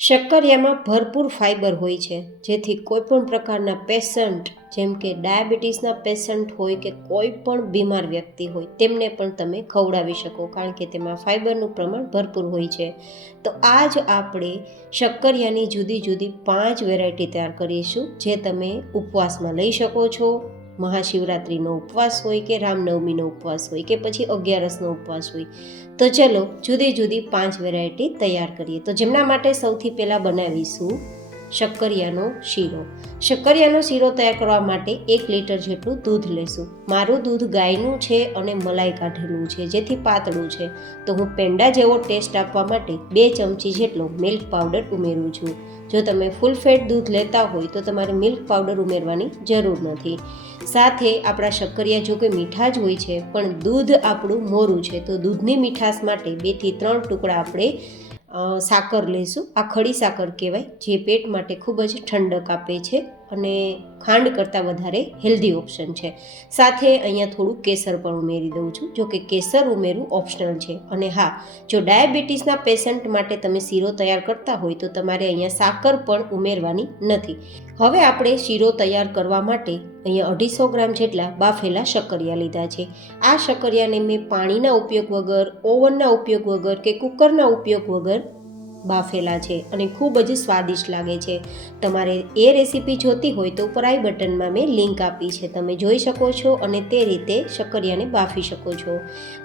શક્કરિયામાં ભરપૂર ફાઇબર હોય છે, જેથી કોઈપણ પ્રકારના પેશન્ટ જેમ કે ડાયાબિટીસના પેશન્ટ હોય કે કોઈ પણ બીમાર વ્યક્તિ હોય તેમને પણ તમે ખવડાવી શકો, કારણ કે તેમાં ફાઇબરનું પ્રમાણ ભરપૂર હોય છે. તો આજ આપણે શક્કરિયાની જુદી જુદી 5 વેરાયટી તૈયાર કરીશું, જે તમે ઉપવાસમાં લઈ શકો છો. મહાશિવરાત્રિનો ઉપવાસ હોય કે રામનવમીનો ઉપવાસ હોય કે પછી 11રસનો ઉપવાસ હોય. તો ચલો જુદી જુદી 5 વેરાયટી તૈયાર કરીએ. તો જેમના માટે સૌથી પહેલાં બનાવીશું શક્કરિયાનો શીરો. શક્કરિયાનો શીરો તૈયાર કરવા માટે 1 લીટર જેટલું દૂધ લેશું. મારું દૂધ ગાયનું છે અને મલાઈ કાઢેલું છે, જેથી પાતળું છે. તો હું પેંડા જેવો ટેસ્ટ આપવા માટે 2 ચમચી જેટલો મિલ્ક પાવડર ઉમેરું છું. જો તમે ફૂલ ફેટ દૂધ લેતા હોય તો તમારે મિલ્ક પાવડર ઉમેરવાની જરૂર નથી. સાથે આપણા શક્કરિયા જો કે મીઠા જ હોય છે, પણ દૂધ આપણું મોરું છે, તો દૂધની મીઠાશ માટે 2 થી 3 ટુકડા આપણે સાકર લઈશું. આ ખડી સાકર કહેવાય, જે પેટ માટે ખૂબ જ ઠંડક આપે છે અને ખાંડ કરતાં વધારે હેલ્ધી ઓપ્શન છે. સાથે અહીંયા થોડું કેસર પણ ઉમેરી દઉં છું. જો કે કેસર ઉમેરવું ઓપ્શનલ છે. અને હા, જો ડાયાબિટીસના પેશન્ટ માટે તમે શીરો તૈયાર કરતા હોય તો તમારે અહીંયા સાકર પણ ઉમેરવાની નથી. હવે આપણે શીરો તૈયાર કરવા માટે અહીંયા 250 ગ્રામ જેટલા બાફેલા શક્કરિયા લીધા છે. આ શક્કરિયાને મેં પાણીના ઉપયોગ વગર, ઓવનના ઉપયોગ વગર કે કુકરના ઉપયોગ વગર બાફેલા છે અને ખૂબ જ સ્વાદિષ્ટ લાગે છે. તમારે એ રેસીપી જોતી હોય તો ઉપર આઈ બટનમાં મેં લિંક આપી છે, તમે જોઈ શકો છો અને તે રીતે શક્કરિયાને બાફી શકો છો.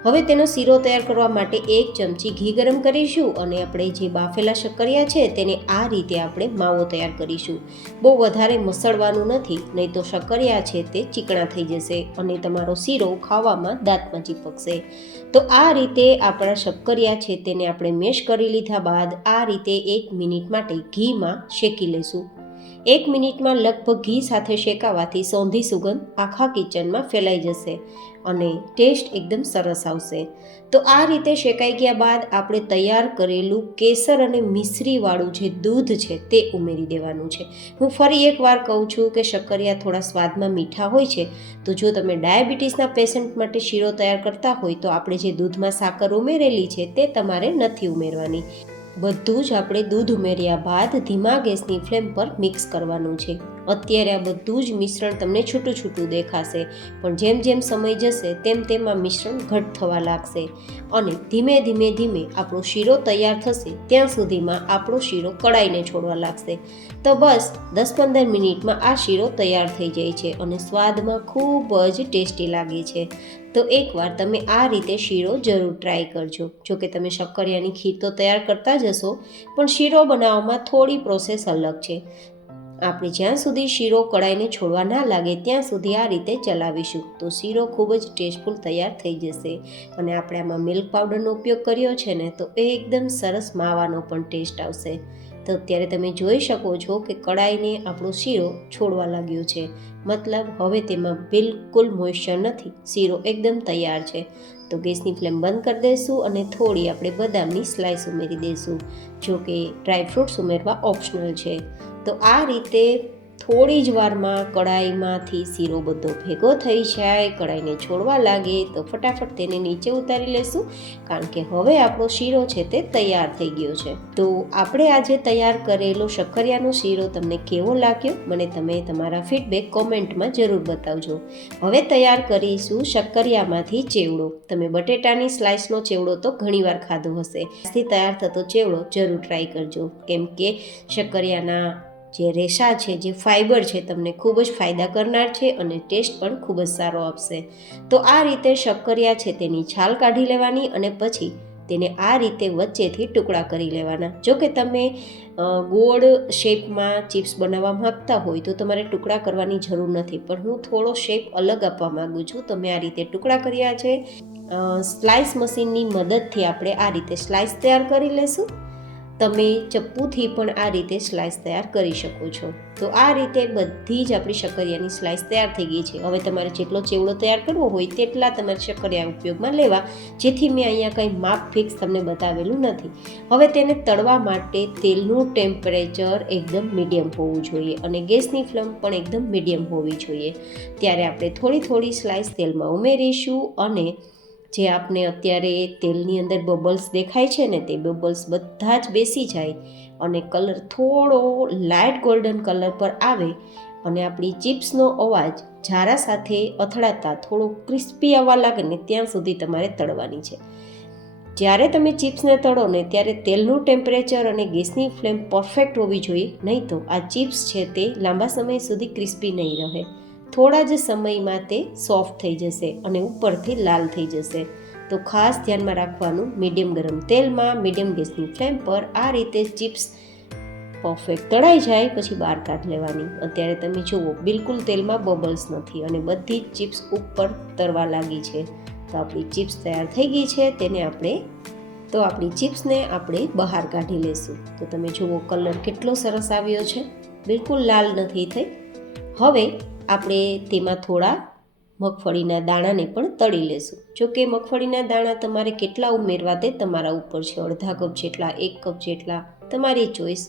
હવે તેનો શીરો તૈયાર કરવા માટે 1 ચમચી ઘી ગરમ કરીશું અને આપણે જે બાફેલા શક્કરિયા છે તેને આ રીતે આપણે માવો તૈયાર કરીશું. બહુ વધારે મસળવાનું નથી, નહીં તો શક્કરિયા છે તે ચીકણા થઈ જશે અને તમારો શીરો ખાવામાં દાંતમાં ચીપકશે. તો આ રીતે આપણા શક્કરિયા છે તેને આપણે મેશ કરી લીધા બાદ આ રીતે 1 મિનિટ માટે ઘીમાં શેકી લઈશું. 1 મિનિટમાં લગભગ ઘી સાથે શેકાવાથી સૌંધી સુગંધ આખા કિચનમાં ફેલાઈ જશે અને ટેસ્ટ એકદમ સરસ આવશે. તો આ રીતે શેકાઈ ગયા બાદ આપણે તૈયાર કરેલું કેસર અને મિશ્રીવાળું જે દૂધ છે તે ઉમેરી દેવાનું છે. હું ફરી એકવાર કહું છું કે શક્કરિયા થોડા સ્વાદમાં મીઠા હોય છે, તો જો તમે ડાયાબિટીસના પેશન્ટ માટે શીરો તૈયાર કરતા હોય તો આપણે જે દૂધમાં સાકર ઉમેરેલી છે તે તમારે નથી ઉમેરવાની. બધું જ આપણે દૂધ ઉમેર્યા બાદ ધીમા ગેસની ફ્લેમ પર મિક્સ કરવાનું છે. અત્યારે આ બધું જ મિશ્રણ તમને છૂટું છૂટું દેખાશે, પણ જેમ જેમ સમય જશે તેમ તેમ આ મિશ્રણ ઘટ થવા લાગશે અને ધીમે ધીમે ધીમે આપણો શીરો તૈયાર થશે ત્યાં સુધીમાં આપણો શીરો કડાઈને છોડવા લાગશે. તો બસ 10-15 મિનિટમાં આ શીરો તૈયાર થઈ જાય છે અને સ્વાદમાં ખૂબ જ ટેસ્ટી લાગે છે. તો એકવાર તમે આ રીતે શીરો જરૂર ટ્રાય કરજો. જો કે તમે શક્કરિયાની ખીર તો તૈયાર કરતા જ હશો, પણ શીરો બનાવવામાં થોડી પ્રોસેસ અલગ છે. આપણે જ્યાં સુધી શીરો કડાઈને છોડવા ના લાગે ત્યાં સુધી આ રીતે ચલાવીશું તો શીરો ખૂબ જ ટેસ્ટફુલ તૈયાર થઈ જશે. અને આપણે આમાં મિલ્ક પાવડરનો ઉપયોગ કર્યો છે ને, તો એ એકદમ સરસ માવાનો પણ ટેસ્ટ આવશે. તો અત્યારે તમે જોઈ શકો છો કે કડાઈને આપણો શીરો છોડવા લાગ્યો છે, મતલબ હવે તેમાં બિલકુલ મોઇશ્ચર નથી, શીરો એકદમ તૈયાર છે. તો ગેસની ફ્લેમ બંધ કરી દઈશું અને થોડી આપણે બદામની સ્લાઇસ ઉમેરી દઈશું. જો કે ડ્રાયફ્રૂટ્સ ઉમેરવા ઓપ્શનલ છે. તો આ રીતે થોડી જ વારમાં કડાઈમાંથી શીરો બધો ભેગો થઈ જાય, કડાઈને છોડવા લાગે તો ફટાફટ તેને નીચે ઉતારી લેશું, કારણ કે હવે આપણો શીરો છે તે તૈયાર થઈ ગયો છે. તો આપણે આજે તૈયાર કરેલો શક્કરિયાનો શીરો તમને કેવો લાગ્યો મને તમે તમારા ફીડબેક કોમેન્ટમાં જરૂર બતાવજો. હવે તૈયાર કરીશું શક્કરિયામાંથી ચેવડો. તમે બટેટાની સ્લાઇસનો ચેવડો તો ઘણીવાર ખાધો હશે. આજથી તૈયાર થતો ચેવડો જરૂર ટ્રાય કરજો, કેમ કે શક્કરિયાના જે રેશા છે, જે ફાઇબર છે, તમને ખૂબ જ ફાયદા કરનાર છે અને ટેસ્ટ પણ ખૂબ જ સારો આપશે. તો આ રીતે શક્કરિયા છે તેની છાલ કાઢી લેવાની અને પછી તેને આ રીતે વચ્ચેથી ટુકડા કરી લેવાના. જો કે તમે ગોળ શેપમાં ચિપ્સ બનાવવા માંગતા હોય તો તમારે ટુકડા કરવાની જરૂર નથી, પણ હું થોડો શેપ અલગ આપવા માગું છું, તો મેં આ રીતે ટુકડા કર્યા છે. સ્લાઇસ મશીનની મદદથી આપણે આ રીતે સ્લાઇસ તૈયાર કરી લેશું. તમે ચપ્પુથી પણ આ રીતે સ્લાઇસ તૈયાર કરી શકો છો. તો આ રીતે બધી જ આપણી શક્કરિયાની સ્લાઇસ તૈયાર થઈ ગઈ છે. હવે તમારે જેટલો ચેવડો તૈયાર કરવો હોય તેટલા તમારે શક્કરિયા ઉપયોગમાં લેવા, જેથી મેં અહીંયા કંઈ માપ ફિક્સ તમને બતાવેલું નથી. હવે તેને તળવા માટે તેલનું ટેમ્પરેચર એકદમ મીડિયમ હોવું જોઈએ અને ગેસની ફ્લેમ પણ એકદમ મીડિયમ હોવી જોઈએ. ત્યારે આપણે થોડી થોડી સ્લાઇસ તેલમાં ઉમેરીશું અને જે આપને અત્યારે તેલની અંદર બબલ્સ દેખાય છે ને, તે બબલ્સ બધા જ બેસી જાય અને કલર થોડો લાઇટ ગોલ્ડન કલર પર આવે અને આપણી ચિપ્સનો અવાજ ઝારા સાથે અથડાતા થોડો ક્રિસ્પી આવવા લાગે ને ત્યાં સુધી તમારે તળવાની છે. જ્યારે તમે ચિપ્સને તળો ને ત્યારે તેલનું ટેમ્પરેચર અને ગેસની ફ્લેમ પરફેક્ટ હોવી જોઈએ, નહીં તો આ ચિપ્સ છે તે લાંબા સમય સુધી ક્રિસ્પી નહીં રહે. થોડા જ સમયમાં તે સોફ્ટ થઈ જશે અને ઉપરથી લાલ થઈ જશે. તો ખાસ ધ્યાનમાં રાખવાનું, મીડિયમ ગરમ તેલમાં મીડિયમ ગેસની ફ્લેમ પર આ રીતે ચિપ્સ પરફેક્ટ તળાઈ જાય પછી બહાર કાઢી લેવાની. અત્યારે તમે જુઓ બિલકુલ તેલમાં બબલ્સ નથી અને બધી જ ચિપ્સ ઉપર તરવા લાગી છે. તો આપણી ચિપ્સ તૈયાર થઈ ગઈ છે. આપણી ચિપ્સને આપણે બહાર કાઢી લેશું. તો તમે જુઓ કલર કેટલો સરસ આવ્યો છે, બિલકુલ લાલ નથી થઈ. હવે આપણે તેમાં થોડા મગફળીના દાણાને પણ તળી લેશું. જો કે મગફળીના દાણા તમારે કેટલા ઉમેરવા તે તમારા ઉપર છે, અડધા કપ જેટલા, 1 કપ જેટલા, તમારી ચોઈસ.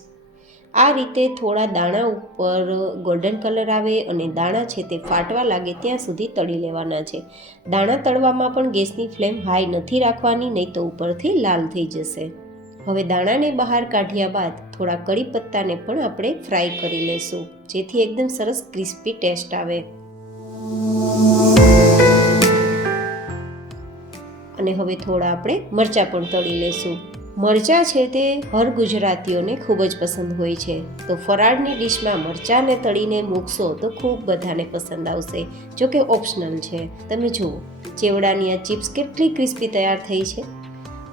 આ રીતે થોડા દાણા ઉપર ગોલ્ડન કલર આવે અને દાણા છે તે ફાટવા લાગે ત્યાં સુધી તળી લેવાના છે. દાણા તળવામાં પણ ગેસની ફ્લેમ હાઈ નથી રાખવાની, નહીં તો ઉપરથી લાલ થઈ જશે. હવે દાણાને બહાર કાઢ્યા બાદ થોડા કડી પત્તાને પણ આપણે ફ્રાય કરી લેશું, જેથી એકદમ સરસ ક્રિસ્પી ટેસ્ટ આવે. અને હવે થોડા આપણે મરચાં પણ તળી લેશું. મરચાં છે તે હર ગુજરાતીઓને ખૂબ જ પસંદ હોય છે. તો ફરાળની ડિશમાં મરચાંને તળીને મૂકશો તો ખૂબ બધાને પસંદ આવશે. જો કે ઓપ્શનલ છે. તમે જુઓ ચેવડાની આ ચિપ્સ કેટલી ક્રિસ્પી તૈયાર થઈ છે.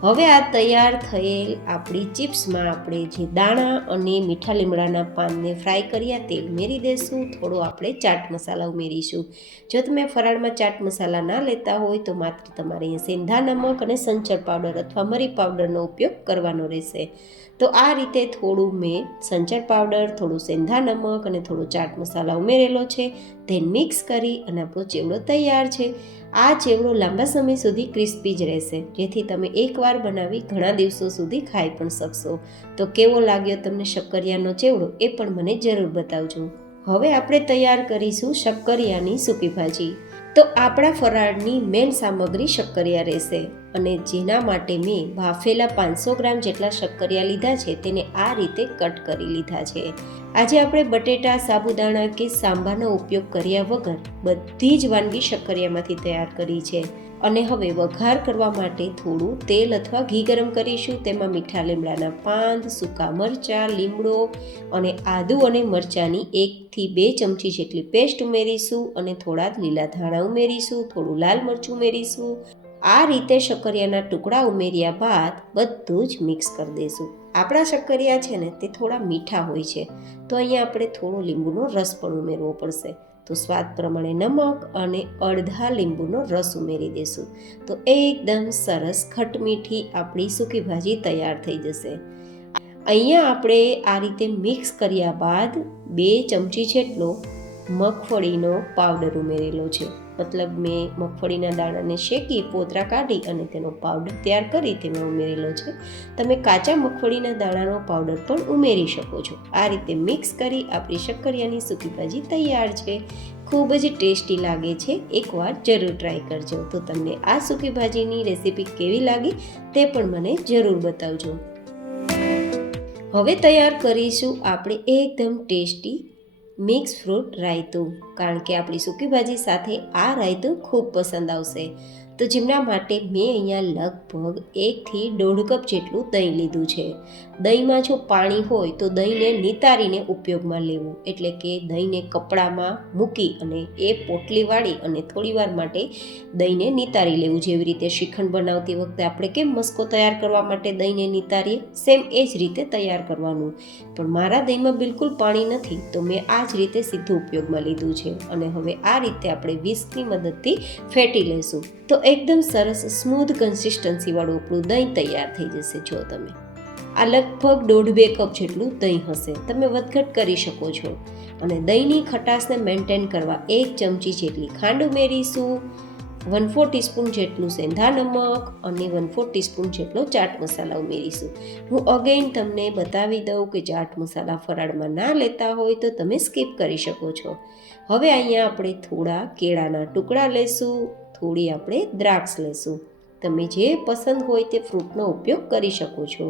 હવે આ તૈયાર થયેલ આપણી ચિપ્સમાં આપણે જે દાણા અને મીઠા લીમડાના પાનને ફ્રાય કર્યા તે ઉમેરી દઈશું. થોડો આપણે ચાટ મસાલા ઉમેરીશું. જો તમે ફરાળમાં ચાટ મસાલા ના લેતા હોય તો માત્ર તમારે અહીંયા સેંધા નમક અને સંચર પાવડર અથવા મરી પાવડરનો ઉપયોગ કરવાનો રહેશે. તો આ રીતે થોડું મેં સંચર પાવડર, થોડું સેંધા નમક અને થોડો ચાટ મસાલા ઉમેરેલો છે. ધેન મિક્સ કરી અને આપણો ચેવડો તૈયાર છે. આ ચેવડો લાંબા સમય સુધી ક્રિસ્પી જ રહેશે, જેથી તમે એકવાર બનાવી ઘણા દિવસો સુધી ખાઈ પણ શકશો. તો કેવો લાગ્યો તમને શક્કરિયાનો ચેવડો એ પણ મને જરૂર બતાવજો. હવે આપણે તૈયાર કરીશું શક્કરિયાની સૂકી ભાજી. તો આપણા ફરાળની મેઇન સામગ્રી શક્કરિયા રહેશે અને જેના માટે મેં બાફેલા 500 ગ્રામ જેટલા શક્કરિયા લીધા છે, તેને આ રીતે કટ કરી લીધા છે. આજે આપણે બટેટા, સાબુદાણા કે સાંભારનો ઉપયોગ કર્યા વગર બધી જ વાનગી શક્કરિયામાંથી તૈયાર કરી છે. અને હવે વઘાર કરવા માટે થોડું તેલ અથવા ઘી ગરમ કરીશું. તેમાં મીઠા લીમડાના પાન, સૂકા મરચાં, લીમડો અને આદુ અને મરચાંની 1 થી 2 ચમચી જેટલી પેસ્ટ ઉમેરીશું અને થોડા લીલા ધાણા ઉમેરીશું, થોડું લાલ મરચું ઉમેરીશું. આ રીતે શક્કરિયાના ટુકડા ઉમેર્યા બાદ બધું જ મિક્સ કરી દઈશું. આપણા શક્કરિયા છે ને તે થોડા મીઠા હોય છે, તો અહીંયા આપણે થોડો લીંબુનો રસ પણ ઉમેરવો પડશે. તો સ્વાદ પ્રમાણે નમક અને અડધા લીંબુનો રસ ઉમેરી દઈશું. તો એકદમ સરસ ખટમીઠી આપણી સૂકી ભાજી તૈયાર થઈ જશે. અહીંયા આપણે આ રીતે મિક્સ કર્યા બાદ 2 ચમચી જેટલો મગફળીનો પાવડર ઉમેરેલો છે. મતલબ મેં મગફળીના દાણાને શેકી પોતરા કાઢી અને તેનો પાવડર તૈયાર કરી તેમાં ઉમેરેલો છે. તમે કાચા મગફળીના દાણાનો પાવડર પણ ઉમેરી શકો છો. આ રીતે મિક્સ કરી આપણી શક્કરિયાની સૂકી ભાજી તૈયાર છે. ખૂબ જ ટેસ્ટી લાગે છે. એકવાર જરૂર ટ્રાય કરજો. તો તમને આ સૂકી ભાજીની રેસીપી કેવી લાગી તે પણ મને જરૂર બતાવજો. હવે તૈયાર કરીશું આપણે એકદમ ટેસ્ટી મિક્સ ફ્રૂટ રાયતું, કારણ કે આપણી સૂકી ભાજી સાથે આ રાયતું ખૂબ પસંદ આવશે. તો જેમના માટે મેં અહીંયા લગભગ 1 થી 1.5 કપ જેટલું દહીં લીધું છે. દહીંમાં જો પાણી હોય તો દહીંને નિતારીને ઉપયોગમાં લેવું, એટલે કે દહીંને કપડામાં મૂકી અને એ પોટલી વાળી અને થોડીવાર માટે દહીંને નિતારી લેવું. જેવી રીતે શ્રીખંડ બનાવતી વખતે આપણે કેમ મસ્કો તૈયાર કરવા માટે દહીંને નિતારીએ, સેમ એ જ રીતે તૈયાર કરવાનું. પણ મારા દહીંમાં બિલકુલ પાણી નથી, તો મેં આ જ રીતે સીધું ઉપયોગમાં લીધું છે. અને હવે આ રીતે આપણે વિસ્કની મદદથી ફેટી લઈશું. તો એકદમ સરસ સ્મૂધ કન્સિસ્ટન્સીવાળું આપણું દહીં તૈયાર થઈ જશે. જો તમે આ લગભગ 1.5-2 કપ જેટલું દહીં હશે, તમે વધઘટ કરી શકો છો. અને દહીંની ખટાશને મેન્ટેન કરવા 1 ચમચી જેટલી ખાંડ ઉમેરીશું, 1/4 ટીસ્પૂન જેટલું સેંધા નમક અને 1/4 ટીસ્પૂન જેટલો ચાટ મસાલા ઉમેરીશું. હું અગેન તમને બતાવી દઉં કે ચાટ મસાલા ફરાળમાં ના લેતા હોય તો તમે સ્કીપ કરી શકો છો. હવે અહીંયા આપણે થોડા કેળાના ટુકડા લેશું, થોડી આપણે દ્રાક્ષ લેશું તમે જે પસંદ હોય તે ફ્રૂટનો ઉપયોગ કરી શકો છો.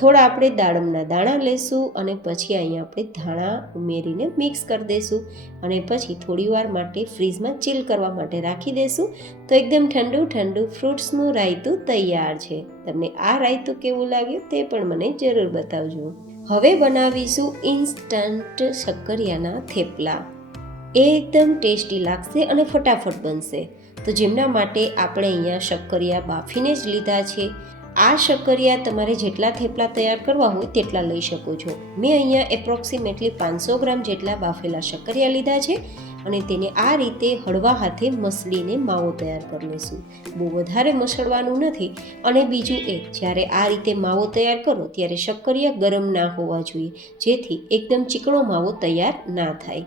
થોડા આપણે દાડમના દાણા લેશું અને પછી અહીંયા આપણે ધાણા ઉમેરીને મિક્સ કરી દઈશું અને પછી થોડીવાર માટે ફ્રીઝમાં ચીલ કરવા માટે રાખી દઈશું. તો એકદમ ઠંડુ ઠંડુ ફ્રૂટ્સનું રાયતું તૈયાર છે. તમને આ રાયતું કેવું લાગ્યું તે પણ મને જરૂર બતાવજો. હવે બનાવીશું ઇન્સ્ટન્ટ શક્કરિયાના થેપલા. એ એકદમ ટેસ્ટી લાગશે અને ફટાફટ બનશે. તો જેમના માટે આપણે અહીંયા શક્કરિયા બાફીને જ લીધા છે. આ શક્કરિયા તમારે જેટલા થેપલા તૈયાર કરવા હોય તેટલા લઈ શકો છો. મેં અહીંયા એપ્રોક્સિમેટલી 500 ગ્રામ જેટલા બાફેલા શક્કરિયા લીધા છે અને તેને આ રીતે હળવા હાથે મસળીને માવો તૈયાર કરી લઈશું. બહુ વધારે મસળવાનું નથી. અને બીજું એ, જ્યારે આ રીતે માવો તૈયાર કરો ત્યારે શક્કરિયા ગરમ ના હોવા જોઈએ, જેથી એકદમ ચીકણો માવો તૈયાર ના થાય.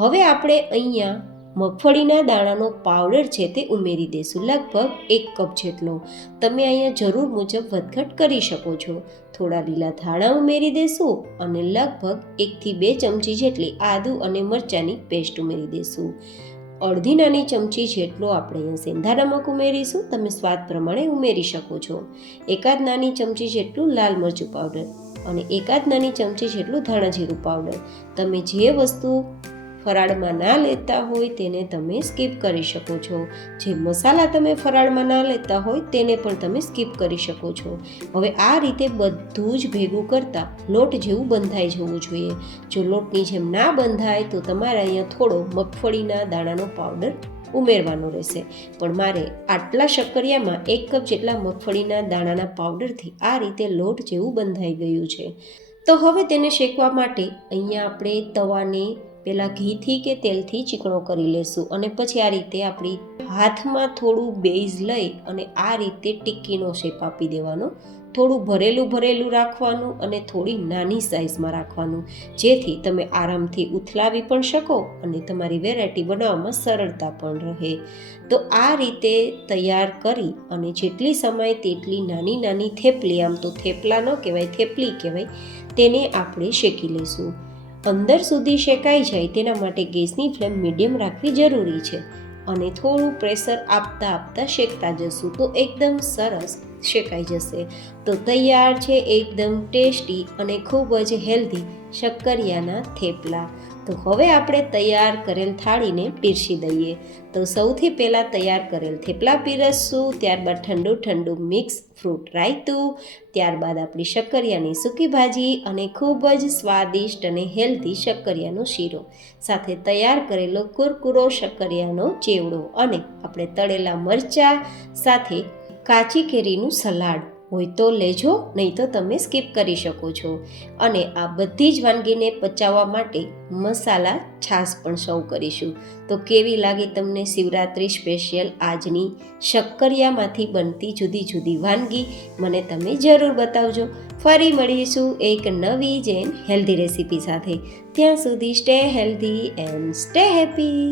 હવે આપણે અહીંયા મગફળીના દાણાનો પાવડર છે તે ઉમેરી દઈશું, લગભગ 1 કપ જેટલો. તમે અહીંયા જરૂર મુજબ વધઘટ કરી શકો છો. થોડા લીલા ધાણા ઉમેરી દઈશું અને લગભગ 1 થી 2 ચમચી જેટલી આદુ અને મરચાંની પેસ્ટ ઉમેરી દઈશું. અડધી નાની ચમચી જેટલો આપણે અહીંયા સેંધા નમક ઉમેરીશું, તમે સ્વાદ પ્રમાણે ઉમેરી શકો છો. એકાદ નાની ચમચી જેટલું લાલ મરચું પાવડર અને એકાદ નાની ચમચી જેટલું ધાણા જીરું પાવડર. તમે જે વસ્તુ ફરાળમાં ના લેતા હોય તેને તમે સ્કીપ કરી શકો છો. જે મસાલા તમે ફરાળમાં ના લેતા હોય તેને પણ તમે સ્કીપ કરી શકો છો. હવે આ રીતે બધું જ ભેગું કરતાં લોટ જેવું બંધાઈ જવું જોઈએ. જો લોટની જેમ ના બંધાય તો તમારે અહીંયા થોડો મગફળીના દાણાનો પાવડર ઉમેરવાનો રહેશે. પણ મારે આટલા શક્કરિયામાં 1 કપ જેટલા મગફળીના દાણાના પાવડરથી આ રીતે લોટ જેવું બંધાઈ ગયું છે. તો હવે તેને શેકવા માટે અહીંયા આપણે તવાને પહેલાં ઘીથી કે તેલથી ચીકણો કરી લેશું અને પછી આ રીતે આપણી હાથમાં થોડું બેઝ લઈ અને આ રીતે ટિક્કીનો શેપ આપી દેવાનો. થોડું ભરેલું રાખવાનું અને થોડી નાની સાઇઝમાં રાખવાનું, જેથી તમે આરામથી ઉથલાવી પણ શકો અને તમારી વેરાયટી બનાવવામાં સરળતા પણ રહે. તો આ રીતે તૈયાર કરી અને જેટલી સમય તેટલી નાની નાની થેપલી, આમ તો થેપલા ન કહેવાય, થેપલી કહેવાય, તેને આપણે શેકી લઈશું. અંદર સુધી શેકાઈ જાય તેના માટે ગેસની ફ્લેમ મીડિયમ રાખવી જરૂરી છે અને થોડું પ્રેશર આપતા શેકતા જશું તો એકદમ સરસ શેકાઈ જશે. તો તૈયાર છે એકદમ ટેસ્ટી અને ખૂબ જ હેલ્ધી શક્કરિયાના થેપલા. તો હવે આપણે તૈયાર કરેલ થાળીને પીરસી દઈએ. તો સૌથી પહેલાં તૈયાર કરેલ થેપલા પીરસશું, ત્યારબાદ ઠંડુ ઠંડુ મિક્સ ફ્રૂટ રાયતું, ત્યારબાદ આપણી શક્કરિયાની સૂકી ભાજી અને ખૂબ જ સ્વાદિષ્ટ અને હેલ્ધી શક્કરિયાનો શીરો, સાથે તૈયાર કરેલો કુરકુરો શક્કરિયાનો ચેવડો અને આપણે તળેલા મરચાં સાથે કાચી કેરીનું સલાડ હોય તો લેજો, નહીં તો તમે સ્કીપ કરી શકો છો. અને આ બધી જ વાનગીને પચાવવા માટે મસાલા છાશ પણ સર્વ કરીશું. તો કેવી લાગી તમને શિવરાત્રિ સ્પેશિયલ આજની શક્કરિયામાંથી બનતી જુદી જુદી વાનગી, મને તમે જરૂર બતાવજો. ફરી મળીશું એક નવી જ હેલ્ધી રેસીપી સાથે. ત્યાં સુધી stay healthy and stay happy.